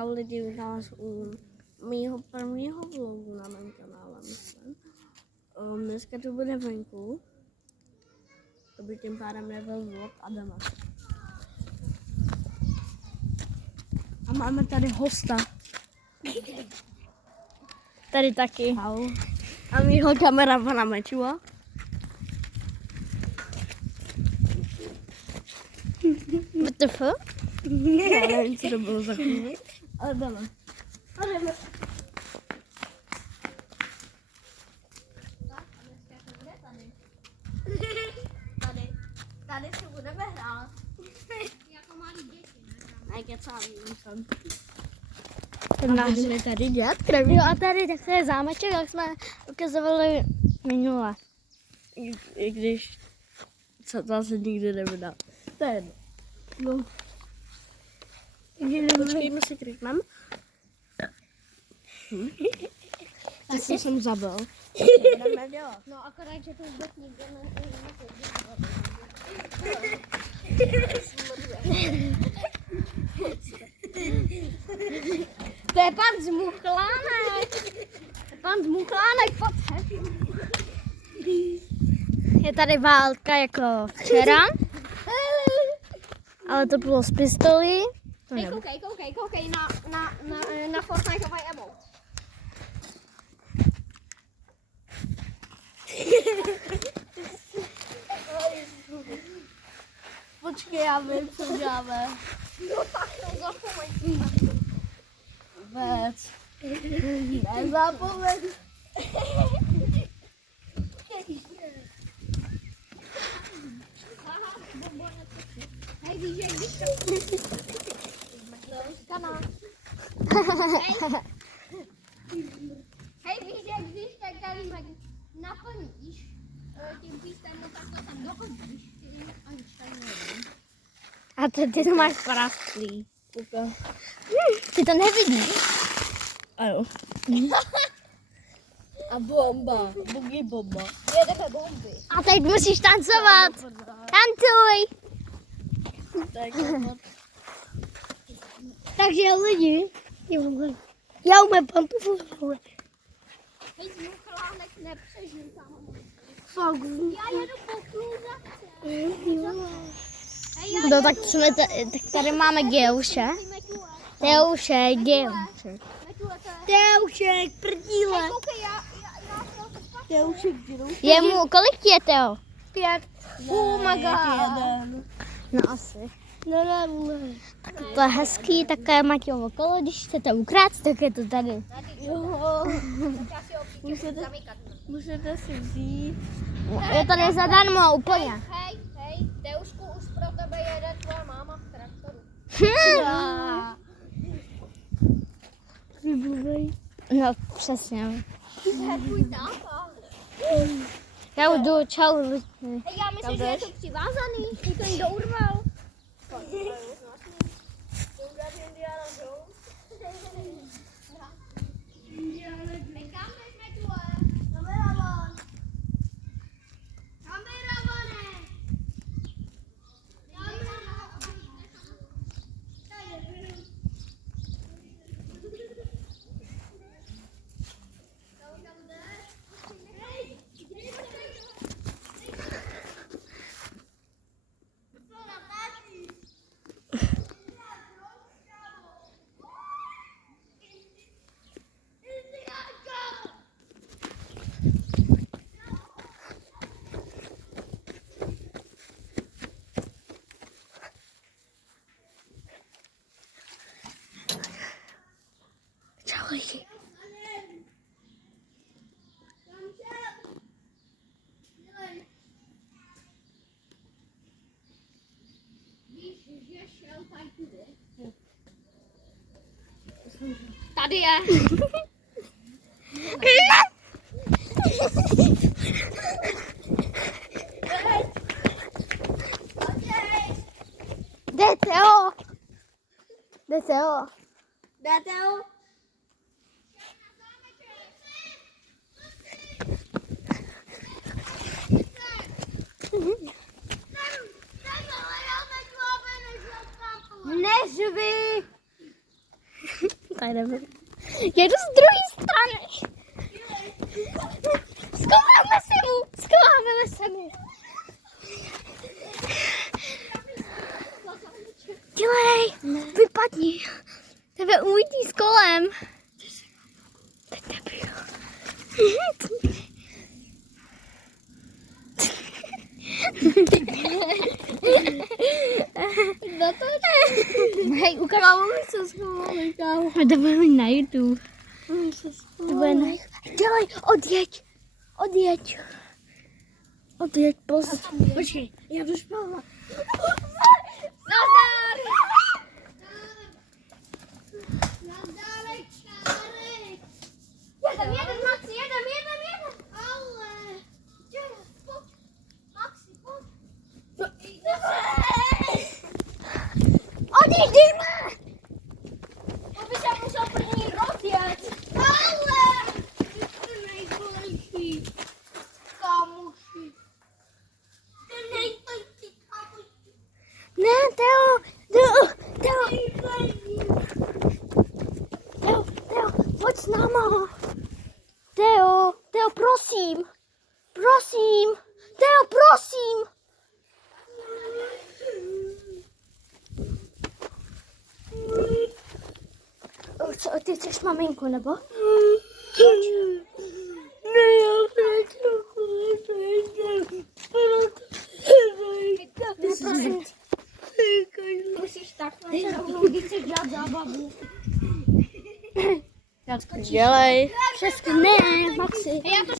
Čau lidi, vítám vás u mýho prvního vlogu na mém kanále, myslím. Dneska to bude venku. To by tím pádem nebyl vlog a jdeme. A máme tady hosta. Tady taky. Ahoj. A mýho kameramana Mečua. WTF? Já nevím, co to bylo za chvíli. Ale jdeme. Tady si budeme hrát. Jako malý děti. Ne, kecám, jsem. Budeme tady dělat krevňu a tady tak to je zámeček, jak jsme ukazovali minule. I když se to asi nikdy nevydá. To je jedno. No. Počkejme si kriknem. Co jsem zabil. Co budeme dělat? No akorát, že to vůbec nikdo To je pan Zmuchlánek. Pan Zmuchlánek, pojď. Je tady válka jako včera. Ale to bylo z pistolí. Hej, koukej na Fortniteový emote. Počkej, já vím, co děláme. No tak to zapomeň. Vůbec. Nezapomeň. Hej, víš, jak když to... Hej, víš, jak když tak tady naplníš tím pístem, no tak to tam dohodíš. Aniž tam nevím. A ty to máš prasklý. Ty to nevidíš? Ano. A bomba. Boogie bomba. Jedeme bomby. A teď musíš tancovat. Tancuj. Takže lidi, já umím pantofle. Hej, Zmuchlánek nepřežil tam. Fakt. Já jedu po klůzačce. No tak jsme tady máme Geuše. Teuše, Geuše. Teušek, prdíle. Teušek, Jemu, kolik je Teo? 5. Maga. No asi. Tak to je hezký, také Matějovo kolo, když chcete ukrát, tak je to tady. Jo. Můžete si vzít. Je tady zadarmo úplně. Hej, Teušku, už pro tebe jede tvoje máma v traktoru. No přesně. To je tvůj táta. Já jdu, čau. Hej, já myslím, že je to přivázaný. Ty to někdo urval. Čau lidi. Tady je. Jde Teo. Jde Teo. Teo. Nežvi! Já jdu z druhé strany. Schováme se mu. Dělej, vypadni. Tebe umítí s kolem. Hej, ukážu se schovali, kámo. To bude na YouTube. To bude na YouTube. Dělej, odjeď. Odjeď, Počkej, já jdu spávat. Nazdar! Nazdárek, Čárek. Jeden, Maxi, jeden. Ale. Pojď. Maxi, pojď. Odjíždíme! To by se musel první rozjet. Ale. Ty jsi nejbolejší. Kámoši. Ty nejbolejší, kámoši. Ne, Teo, pojď s náma. Teo, prosím. Teo, prosím. Co, ty chceš maminku, nebo? Ne, já Prosím. Musíš takhle zahoudit, chceš dělat zábavu. Dělej. Přesně, ne, Maxi. Já to